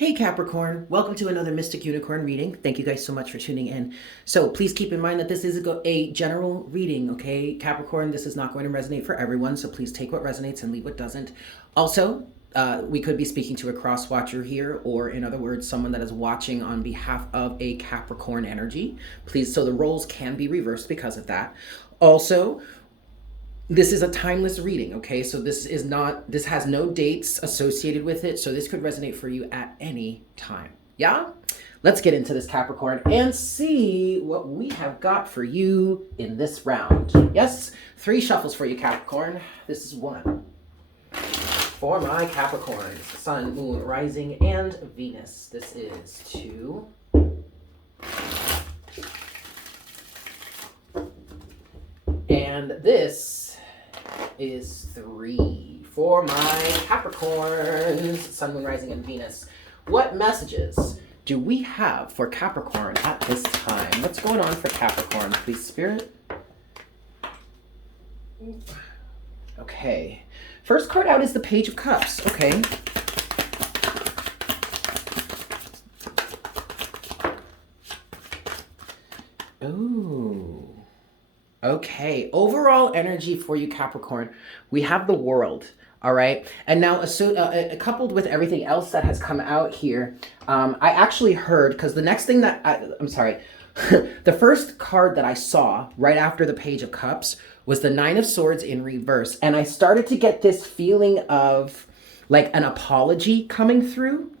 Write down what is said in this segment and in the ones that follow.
Hey Capricorn, welcome to another Mystic Unicorn reading. Thank you guys so much for tuning in. So please keep in mind that this is a general reading, okay? Capricorn, this is not going to resonate for everyone, so please take what resonates and leave what doesn't. Also, we could be speaking to a cross watcher here, or in other words, someone that is watching on behalf of a Capricorn energy. Please, so the roles can be reversed because of that. Also, this is a timeless reading, okay? So this has no dates associated with it, so this could resonate for you at any time. Yeah? Let's get into this, Capricorn, and see what we have got for you in this round. Yes? 3 shuffles for you, Capricorn. This is 1. For my Capricorn, Sun, Moon, Rising, and Venus. This is 2. And this is 3 for my Capricorns, Sun, Moon, Rising, and Venus. What messages do we have for Capricorn at this time? What's going on for Capricorn, please, Spirit? Okay. First card out is the Page of Cups. Okay. Ooh. Okay, overall energy for you, Capricorn, we have the World, all right? And now, coupled with everything else that has come out here, I actually heard, because the next thing that, I'm sorry, the first card that I saw right after the Page of Cups was the 9 of Swords in reverse. And I started to get this feeling of like an apology coming through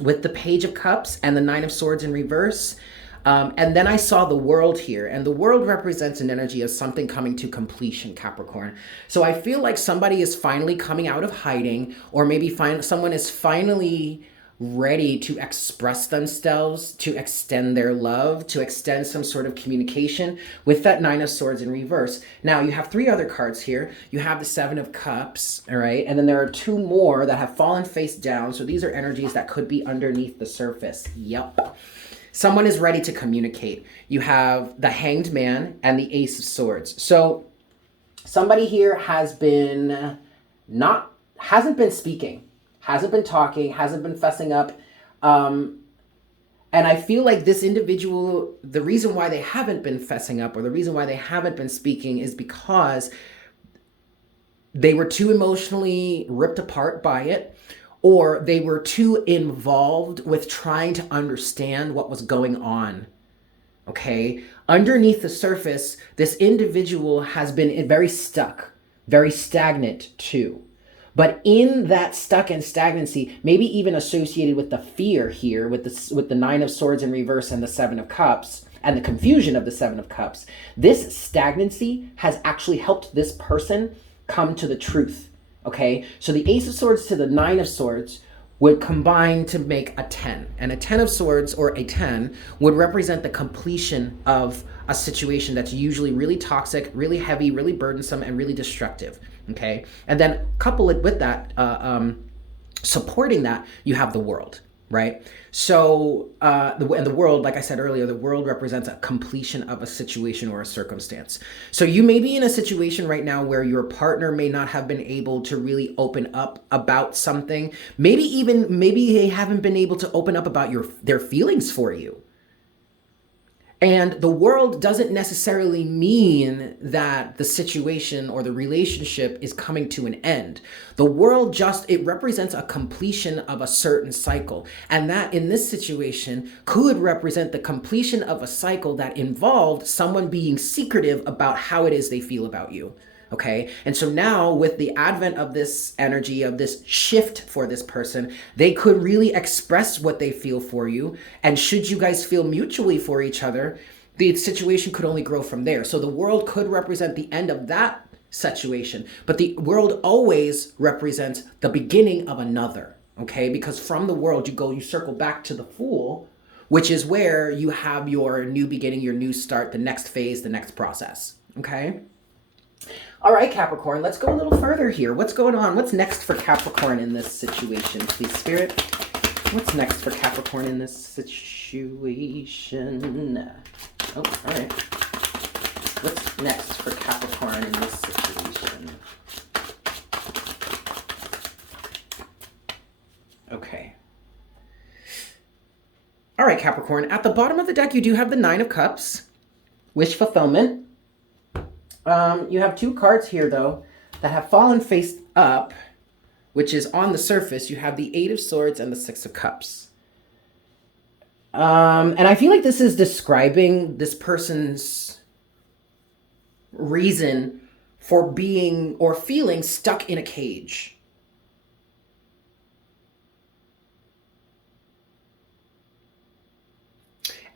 with the Page of Cups and the 9 of Swords in reverse. And then I saw the World here, and the World represents an energy of something coming to completion, Capricorn. So I feel like somebody is finally coming out of hiding, or maybe someone is finally ready to express themselves, to extend their love, to extend some sort of communication with that 9 of Swords in reverse. Now, you have 3 other cards here. You have the 7 of Cups, all right? And then there are 2 more that have fallen face down. So these are energies that could be underneath the surface. Yep. Someone is ready to communicate. You have the Hanged Man and the Ace of Swords. So somebody here hasn't been speaking, hasn't been talking, hasn't been fessing up. And I feel like this individual, the reason why they haven't been fessing up, or the reason why they haven't been speaking, is because they were too emotionally ripped apart by it, or they were too involved with trying to understand what was going on, okay? Underneath the surface, this individual has been very stuck, very stagnant too. But in that stuck and stagnancy, maybe even associated with the fear here, with the 9 of Swords in reverse and the 7 of Cups, and the confusion of the 7 of Cups, this stagnancy has actually helped this person come to the truth. Okay, so the Ace of Swords to the 9 of Swords would combine to make a 10. And a 10 of Swords, or a 10, would represent the completion of a situation that's usually really toxic, really heavy, really burdensome, and really destructive. Okay, and then couple it with that, supporting that, you have the World. Right? So, the World, like I said earlier, the World represents a completion of a situation or a circumstance. So you may be in a situation right now where your partner may not have been able to really open up about something. Maybe they haven't been able to open up about their feelings for you. And the World doesn't necessarily mean that the situation or the relationship is coming to an end. The World it represents a completion of a certain cycle. And that in this situation could represent the completion of a cycle that involved someone being secretive about how it is they feel about you. Okay, and so now with the advent of this energy, of this shift for this person, they could really express what they feel for you. And should you guys feel mutually for each other, the situation could only grow from there. So the World could represent the end of that situation, but the World always represents the beginning of another. Okay, because from the World you circle back to the Fool, which is where you have your new beginning, your new start, the next phase, the next process. Okay. All right, Capricorn, let's go a little further here. What's going on? What's next for Capricorn in this situation, please, Spirit? What's next for Capricorn in this situation? Oh, all right. What's next for Capricorn in this situation? Okay. All right, Capricorn. At the bottom of the deck, you do have the Nine of Cups, wish fulfillment. You have two cards here, though, that have fallen face up, which is on the surface. You have the Eight of Swords and the Six of Cups. And I feel like this is describing this person's reason for being or feeling stuck in a cage.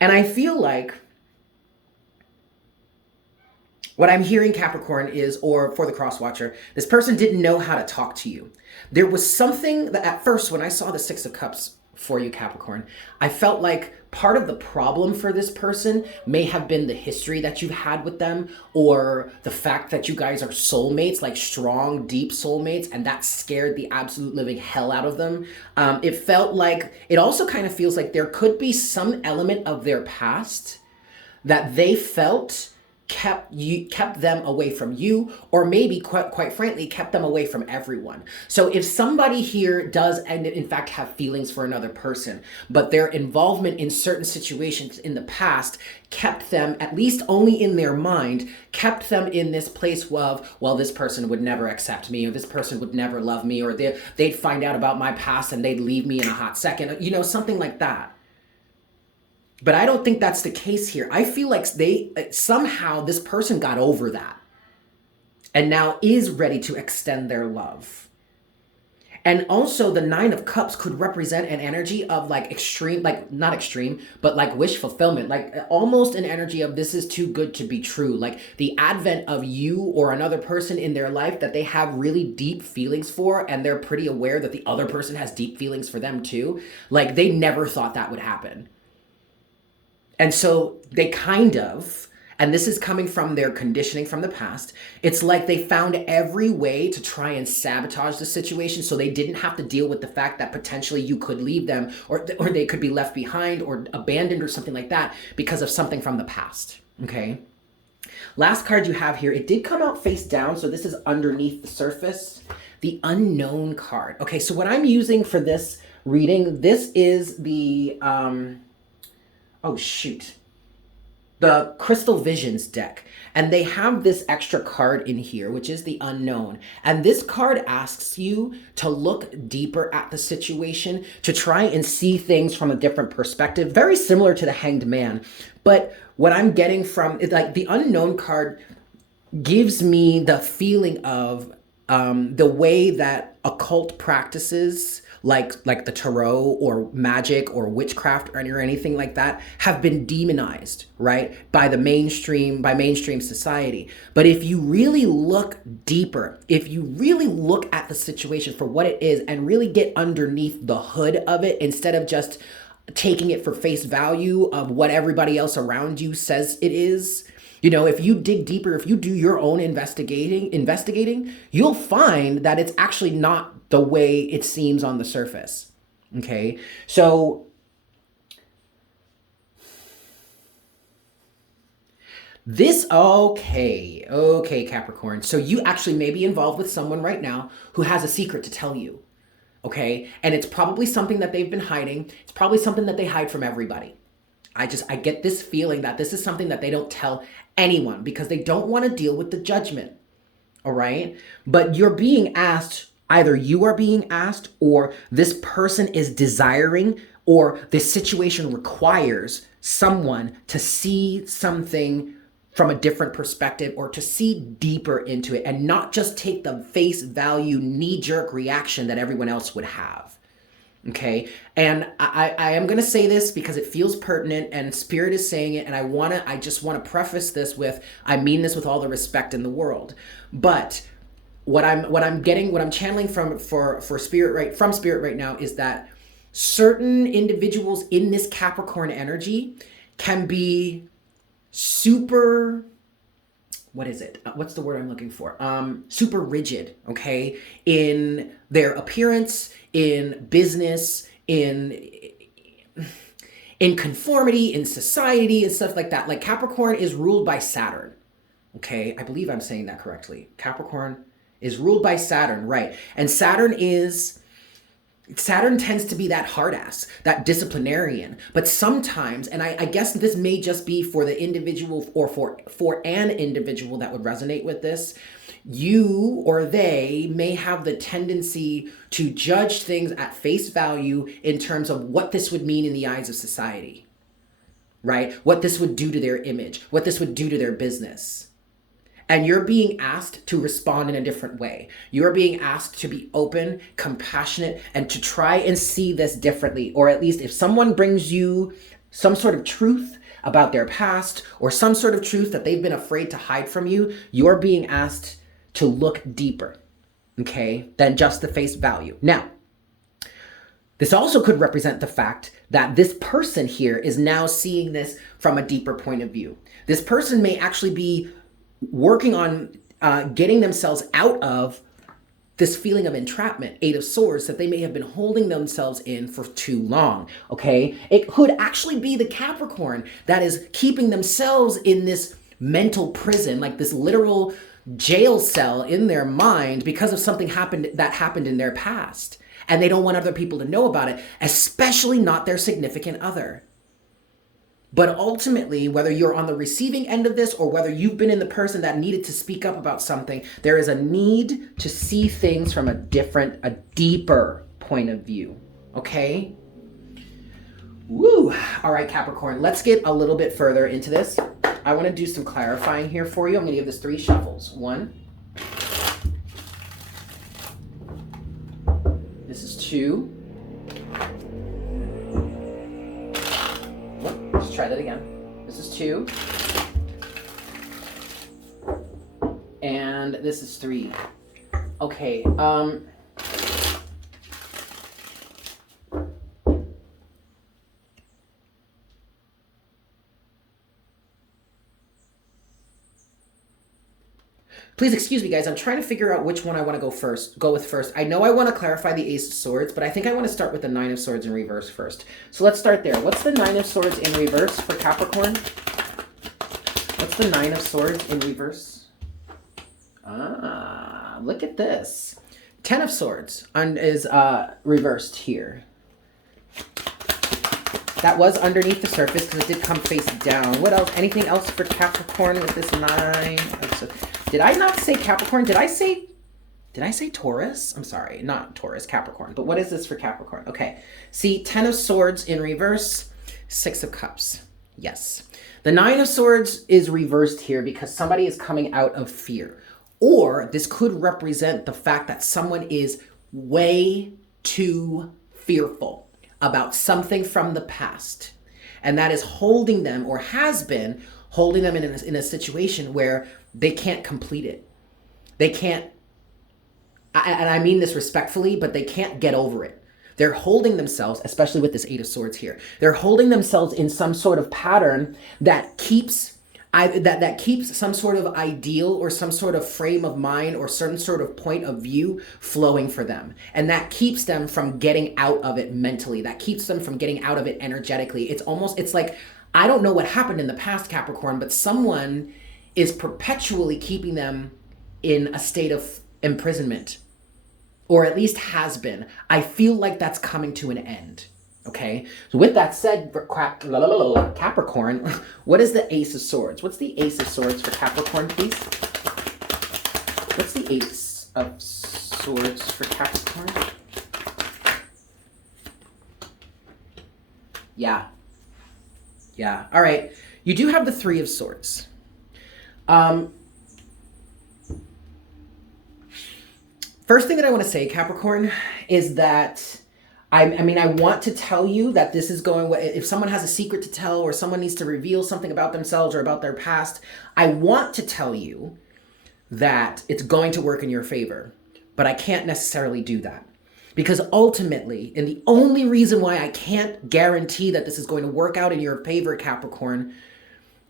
And I feel like what I'm hearing, Capricorn, is, or for the cross watcher, this person didn't know how to talk to you. There was something that at first, when I saw the Six of Cups for you, Capricorn, I felt like part of the problem for this person may have been the history that you've had with them, or the fact that you guys are soulmates, like strong, deep soulmates, and that scared the absolute living hell out of them. It felt like, it also kind of feels like there could be some element of their past that they felt kept them away from you, or maybe quite frankly kept them away from everyone. So if somebody here does and in fact have feelings for another person, but their involvement in certain situations in the past kept them, at least only in their mind, kept them in this place of, well, this person would never accept me, or this person would never love me, or they'd find out about my past and they'd leave me in a hot second, you know, something like that. But I don't think that's the case here. I feel like somehow this person got over that and now is ready to extend their love. And also the Nine of Cups could represent an energy of like extreme, like not extreme, but like wish fulfillment, like almost an energy of this is too good to be true. Like the advent of you or another person in their life that they have really deep feelings for, and they're pretty aware that the other person has deep feelings for them too. Like they never thought that would happen. And so they kind of, and this is coming from their conditioning from the past, it's like they found every way to try and sabotage the situation so they didn't have to deal with the fact that potentially you could leave them, or they could be left behind or abandoned or something like that because of something from the past, okay? Last card you have here, it did come out face down, so this is underneath the surface. The Unknown card. Okay, so what I'm using for this reading, this is the... the Crystal Visions deck. And they have this extra card in here, which is the Unknown. And this card asks you to look deeper at the situation, to try and see things from a different perspective, very similar to the Hanged Man. But what I'm getting from it, like the Unknown card gives me the feeling of the way that occult practices like the tarot or magic or witchcraft or anything like that have been demonized, right? By mainstream society. But if you really look deeper, if you really look at the situation for what it is and really get underneath the hood of it, instead of just taking it for face value of what everybody else around you says it is, you know, if you dig deeper, if you do your own investigating, you'll find that it's actually not the way it seems on the surface. Okay, so okay, Capricorn. So you actually may be involved with someone right now who has a secret to tell you. Okay, and it's probably something that they've been hiding. It's probably something that they hide from everybody. I get this feeling that this is something that they don't tell anyone because they don't want to deal with the judgment. All right, but you're being asked. Either you are being asked, or this person is desiring, or this situation requires someone to see something from a different perspective, or to see deeper into it and not just take the face value knee-jerk reaction that everyone else would have. Okay, and I am going to say this because it feels pertinent and Spirit is saying it, and I just want to preface this with, I mean this with all the respect in the world, but what I'm channeling from Spirit right now is that certain individuals in this Capricorn energy can be super, what is it? What's the word I'm looking for? Super rigid, okay? In their appearance, in business, in conformity, in society, and stuff like that. Like Capricorn is ruled by Saturn, okay? I believe I'm saying that correctly. Capricorn is ruled by Saturn, right? And Saturn is Saturn tends to be that hard ass, that disciplinarian. But sometimes, and I guess this may just be for the individual or for an individual that would resonate with this, you or they may have the tendency to judge things at face value in terms of what this would mean in the eyes of society, right? What this would do to their image, what this would do to their business. And you're being asked to respond in a different way. You're being asked to be open, compassionate, and to try and see this differently. Or at least if someone brings you some sort of truth about their past or some sort of truth that they've been afraid to hide from you, you're being asked to look deeper, okay, than just the face value. Now, this also could represent the fact that this person here is now seeing this from a deeper point of view. This person may actually be working on getting themselves out of this feeling of entrapment, Eight of Swords, that they may have been holding themselves in for too long, okay? It could actually be the Capricorn that is keeping themselves in this mental prison, like this literal jail cell in their mind because of something that happened in their past. And they don't want other people to know about it, especially not their significant other. But ultimately, whether you're on the receiving end of this or whether you've been in the person that needed to speak up about something, there is a need to see things from a deeper point of view, okay? Woo! All right, Capricorn, let's get a little bit further into this. I want to do some clarifying here for you. I'm going to give this 3 shuffles. 1. This is 2. Let's try that again. This is 2. And this is 3. Okay, please excuse me, guys. I'm trying to figure out which one I want to go with first. I know I want to clarify the Ace of Swords, but I think I want to start with the Nine of Swords in reverse first. So let's start there. What's the Nine of Swords in reverse for Capricorn? What's the Nine of Swords in reverse? Ah, look at this. 10 of Swords is reversed here. That was underneath the surface because it did come face down. What else? Anything else for Capricorn with this 9? Did I not say Capricorn? Did I say Taurus? I'm sorry, not Taurus, Capricorn. But what is this for Capricorn? Okay. See, 10 of Swords in reverse, 6 of Cups. Yes. The 9 of Swords is reversed here because somebody is coming out of fear. Or this could represent the fact that someone is way too fearful about something from the past. And that is holding them, or has been holding them in a situation where they can't complete it. They can't, and I mean this respectfully, but they can't get over it. They're holding themselves, especially with this 8 of Swords here, they're holding themselves in some sort of pattern that keeps some sort of ideal or some sort of frame of mind or some sort of point of view flowing for them. And that keeps them from getting out of it mentally. That keeps them from getting out of it energetically. It's like, I don't know what happened in the past, Capricorn, but someone is perpetually keeping them in a state of imprisonment, or at least has been. I feel like that's coming to an end. Okay, so with that said, Capricorn, what is the Ace of Swords? What's the Ace of Swords for Capricorn, please? What's the Ace of Swords for Capricorn? Yeah. All right. You do have the 3 of Swords. First thing that I want to say, Capricorn, is that I want to tell you that this is going, if someone has a secret to tell or someone needs to reveal something about themselves or about their past, I want to tell you that it's going to work in your favor, but I can't necessarily do that. Because ultimately, and the only reason why I can't guarantee that this is going to work out in your favor, Capricorn,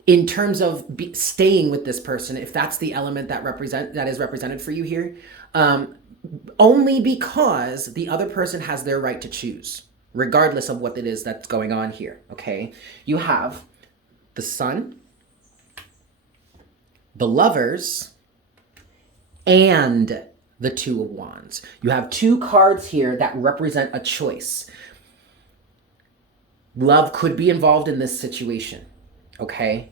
in terms of staying with this person, if that's the element that is represented for you here, only because the other person has their right to choose, regardless of what it is that's going on here, okay? You have the Sun, the Lovers, and the Two of Wands. You have two cards here that represent a choice. Love could be involved in this situation, okay?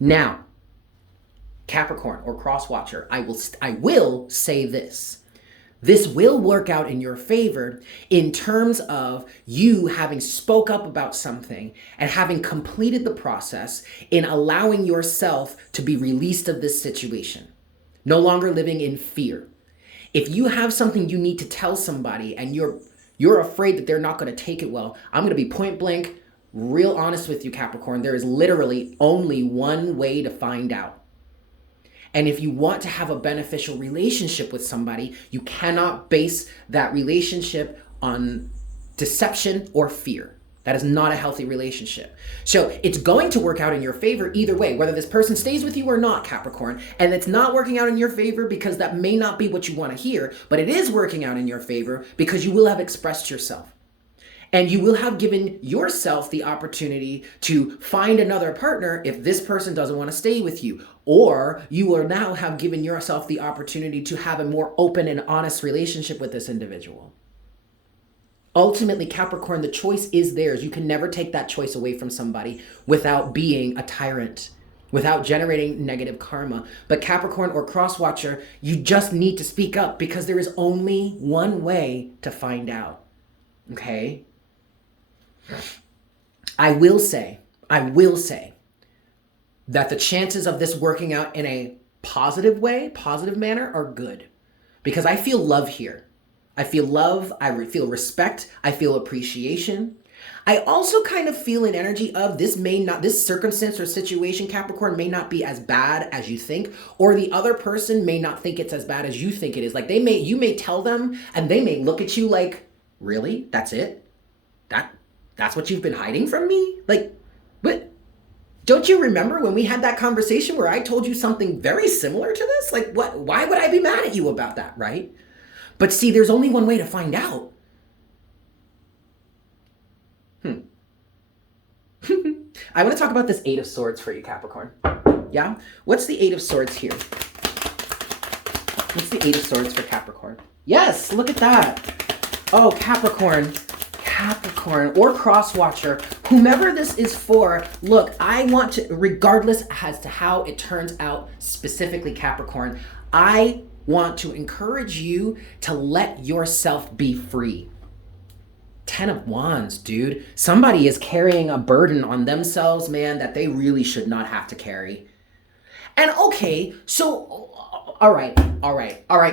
Now, Capricorn or cross watcher, I will say this. This will work out in your favor in terms of you having spoke up about something and having completed the process in allowing yourself to be released of this situation. No longer living in fear. If you have something you need to tell somebody and you're afraid that they're not going to take it well, I'm going to be point blank, real honest with you, Capricorn. There is literally only one way to find out. And if you want to have a beneficial relationship with somebody, you cannot base that relationship on deception or fear. That is not a healthy relationship. So it's going to work out in your favor either way, whether this person stays with you or not, Capricorn. And it's not working out in your favor because that may not be what you want to hear, but it is working out in your favor because you will have expressed yourself. And you will have given yourself the opportunity to find another partner if this person doesn't want to stay with you. Or you will now have given yourself the opportunity to have a more open and honest relationship with this individual. Ultimately, Capricorn, the choice is theirs. You can never take that choice away from somebody without being a tyrant, without generating negative karma. But Capricorn or crosswatcher, you just need to speak up because there is only one way to find out. Okay? I will say that the chances of this working out in a positive way, positive manner, are good. Because I feel love here. I feel love, feel respect, I feel appreciation. I also kind of feel an energy of this circumstance or situation, Capricorn, may not be as bad as you think, or the other person may not think it's as bad as you think it is. Like you may tell them and they may look at you like, really? That's it? That's what you've been hiding from me? Like, what? Don't you remember when we had that conversation where I told you something very similar to this? Like, what? Why would I be mad at you about that, right? But see, there's only one way to find out. I want to talk about this Eight of Swords for you, Capricorn. Yeah? What's the Eight of Swords here? What's the Eight of Swords for Capricorn? Yes, look at that. Oh, Capricorn or crosswatcher, whomever this is for, look, I want to, regardless as to how it turns out specifically, Capricorn, I want to encourage you to let yourself be free. 10 of Wands, dude. Somebody is carrying a burden on themselves, man, that they really should not have to carry. And okay, so, all right,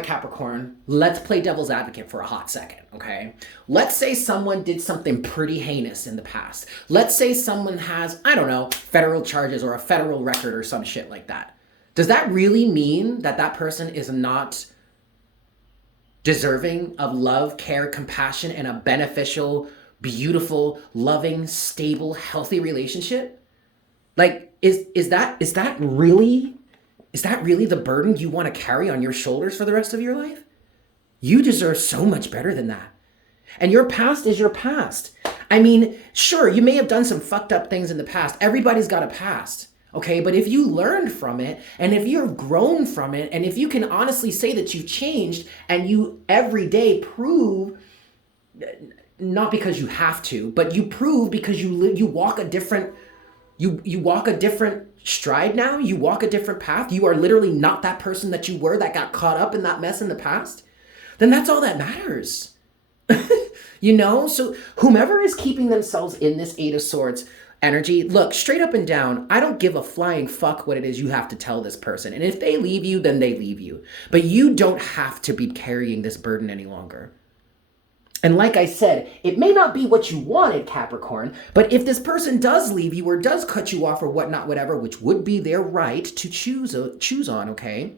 Capricorn, let's play devil's advocate for a hot second, okay? Let's say someone did something pretty heinous in the past. Let's say someone has, I don't know, federal charges or a federal record or some shit like that. Does that really mean that that person is not deserving of love, care, compassion, and a beneficial, beautiful, loving, stable, healthy relationship? Like, is that really the burden you want to carry on your shoulders for the rest of your life? You deserve so much better than that. And your past is your past. I mean, sure, you may have done some fucked up things in the past. Everybody's got a past. Okay, but if you learned from it, and if you've grown from it, and if you can honestly say that you've changed, and you every day prove, not because you have to, but you prove because you walk a different, you walk a different stride now, you walk a different path, you are literally not that person that you were that got caught up in that mess in the past, then that's all that matters. You know, so whomever is keeping themselves in this Eight of Swords energy, look, straight up and down, I don't give a flying fuck what it is you have to tell this person. And if they leave you, then they leave you. But you don't have to be carrying this burden any longer. And like I said, it may not be what you wanted, Capricorn, but if this person does leave you or does cut you off or whatnot, whatever, which would be their right to choose on, okay?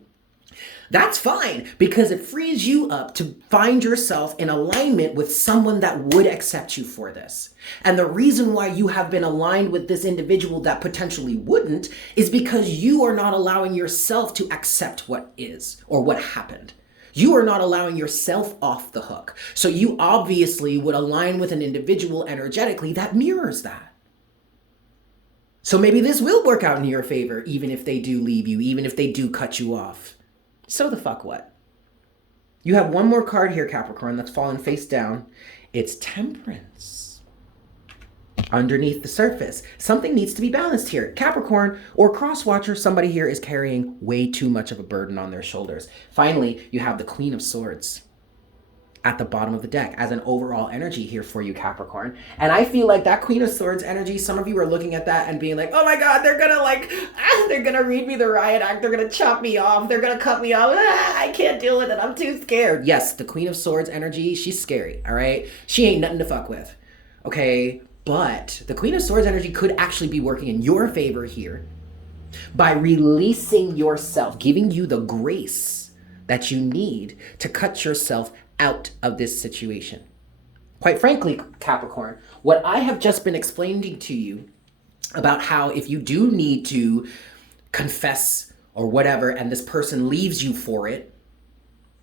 That's fine, because it frees you up to find yourself in alignment with someone that would accept you for this. And the reason why you have been aligned with this individual that potentially wouldn't is because you are not allowing yourself to accept what is or what happened. You are not allowing yourself off the hook. So you obviously would align with an individual energetically that mirrors that. So maybe this will work out in your favor, even if they do leave you, even if they do cut you off. So the fuck what? You have one more card here, Capricorn, that's fallen face down. It's Temperance. Underneath the surface, something needs to be balanced here. Capricorn or cross-watcher, somebody here is carrying way too much of a burden on their shoulders. Finally, you have the Queen of Swords at the bottom of the deck as an overall energy here for you, Capricorn. And I feel like that Queen of Swords energy, some of you are looking at that and being like, oh my God, they're gonna read me the riot act. They're gonna chop me off. They're gonna cut me off. I can't deal with it. I'm too scared. Yes, the Queen of Swords energy, she's scary, all right? She ain't nothing to fuck with, okay? But the Queen of Swords energy could actually be working in your favor here by releasing yourself, giving you the grace that you need to cut yourself out of this situation. Quite frankly, Capricorn, what I have just been explaining to you about how if you do need to confess or whatever and this person leaves you for it,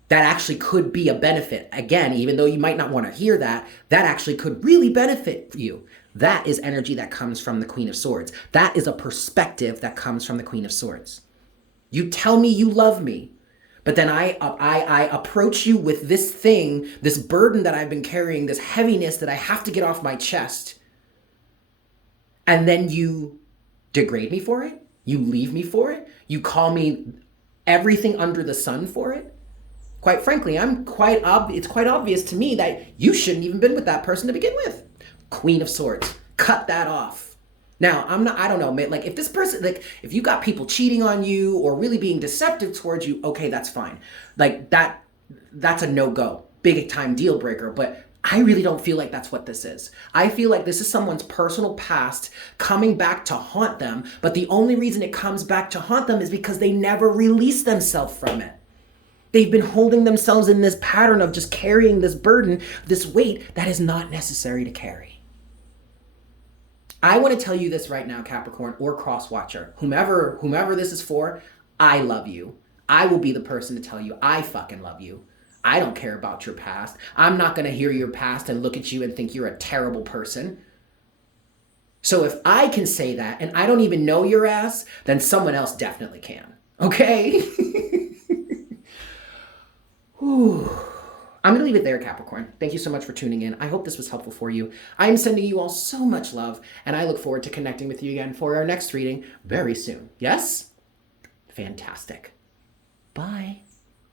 that actually could be a benefit. Again, even though you might not want to hear that, that actually could really benefit you. That is energy that comes from the Queen of Swords. That is a perspective that comes from the Queen of Swords. You tell me you love me, but then I approach you with this thing, this burden that I've been carrying, this heaviness that I have to get off my chest. And then you degrade me for it. You leave me for it. You call me everything under the sun for it. Quite frankly, it's quite obvious to me that you shouldn't even been with that person to begin with. Queen of Swords, cut that off. Now, I don't know, man, like if this person, like if you got people cheating on you or really being deceptive towards you, okay, that's fine. Like that's a no-go, big time deal breaker, but I really don't feel like that's what this is. I feel like this is someone's personal past coming back to haunt them, but the only reason it comes back to haunt them is because they never release themselves from it. They've been holding themselves in this pattern of just carrying this burden, this weight that is not necessary to carry. I want to tell you this right now, Capricorn or cross-watcher, whomever this is for, I love you. I will be the person to tell you I fucking love you. I don't care about your past. I'm not going to hear your past and look at you and think you're a terrible person. So if I can say that and I don't even know your ass, then someone else definitely can. Okay? Whew. I'm going to leave it there, Capricorn. Thank you so much for tuning in. I hope this was helpful for you. I am sending you all so much love, and I look forward to connecting with you again for our next reading very soon. Yes? Fantastic. Bye.